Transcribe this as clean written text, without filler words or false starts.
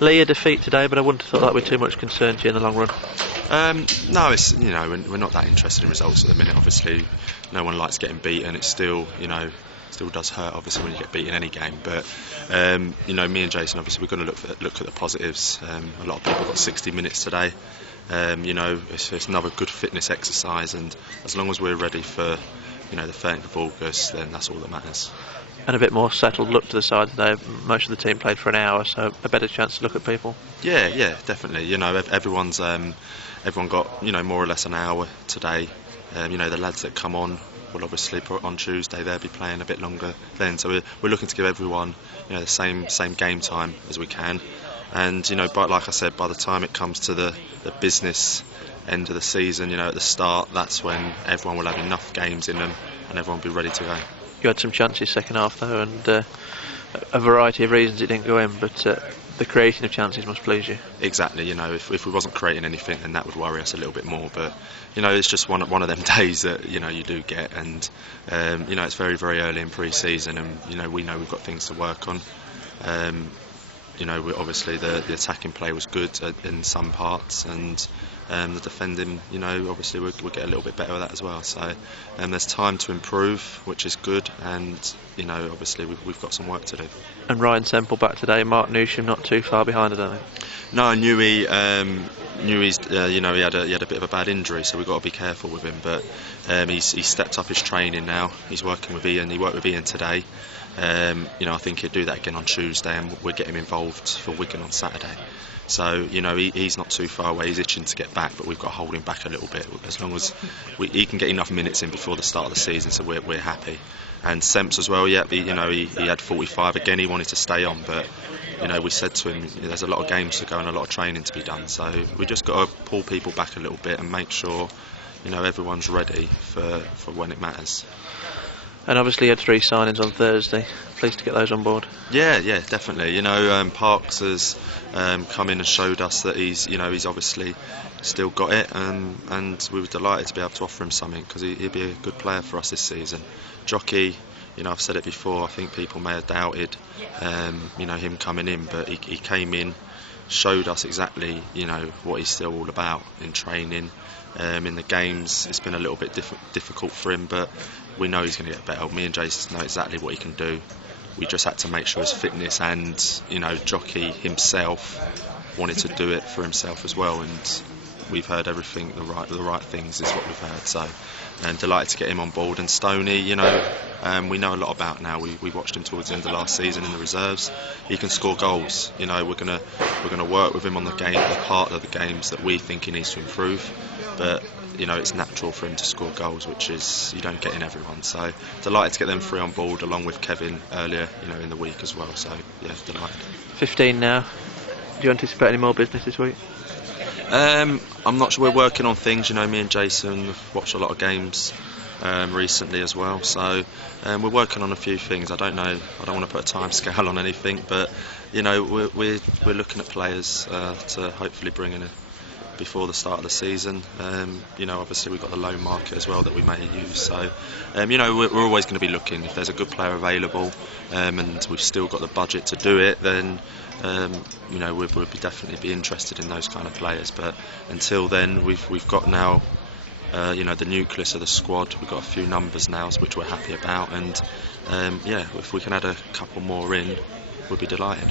Lee, a defeat today, but I wouldn't have thought that would be too much concern to you in the long run. No, it's we're not that interested in results at the minute. Obviously, no one likes getting beaten. It's still still does hurt obviously when you get beaten in any game. But me and Jason obviously we're going to look at the positives. A lot of people got 60 minutes today. It's another good fitness exercise, and as long as we're ready for the 13th of August, then that's all that matters. And a bit more settled look to the side today. Most of the team played for an hour, so a better chance to look at people. Yeah, definitely. Everyone got more or less an hour today. The lads that come on will obviously on Tuesday they'll be playing a bit longer then. So we're looking to give everyone the same game time as we can. And but like I said, by the time it comes to the business end of the season, at the start, that's when everyone will have enough games in them and everyone will be ready to go. You had some chances second half though, and a variety of reasons it didn't go in, but the creation of chances must please you. Exactly. If we wasn't creating anything, then that would worry us a little bit more. But it's just one of them days that you do get, and it's very very early in pre-season, and we know we've got things to work on. Obviously the attacking play was good in some parts, and the defending, obviously we'll get a little bit better with that as well. So there's time to improve, which is good, and obviously we've got some work to do. And Ryan Semple back today, Mark Newsham not too far behind, I don't think. No, I knew he had a bit of a bad injury, so we've got to be careful with him. But he's stepped up his training now. He's working with Ian. He worked with Ian today. I think he'll do that again on Tuesday, and we'll get him involved for Wigan on Saturday. So he's not too far away. He's itching to get back, but we've got to hold him back a little bit. As long as he can get enough minutes in before the start of the season, so we're happy. And Semps as well. Yeah, he had 45 again. He wanted to stay on, but we said to him there's a lot of games to go and a lot of training to be done. So we just got to pull people back a little bit and make sure everyone's ready for when it matters. And obviously you had 3 signings on Thursday. Pleased to get those on board. Yeah, definitely. Parks has come in and showed us that he's obviously still got it, and we were delighted to be able to offer him something because he'd be a good player for us this season. Jockey, I've said it before. I think people may have doubted, him coming in, but he came in, showed us exactly, what he's still all about in training. In the games, it's been a little bit difficult for him, but we know he's going to get better. Me and Jason know exactly what he can do. We just had to make sure his fitness and Jockey himself wanted to do it for himself as well, and we've heard everything, the right things is what we've heard. So delighted to get him on board. And Stoney, we know a lot about now. We watched him towards the end of last season in the reserves. He can score goals. We're gonna work with him on the part of the games that we think he needs to improve. But it's natural for him to score goals, which is you don't get in everyone. So delighted to get them 3 on board, along with Kevin earlier, in the week as well. So yeah, delighted. 15 now. Do you anticipate any more business this week? I'm not sure. We're working on things. Me and Jason have watched a lot of games recently as well. So we're working on a few things. I don't know. I don't want to put a time scale on anything, but we're looking at players to hopefully bring in before the start of the season. Obviously we've got the loan market as well that we may use. So we're always going to be looking. If there's a good player available and we've still got the budget to do it, then we'll definitely be interested in those kind of players. But until then, we've got now the nucleus of the squad. We've got a few numbers now, which we're happy about, and if we can add a couple more in, we'll be delighted.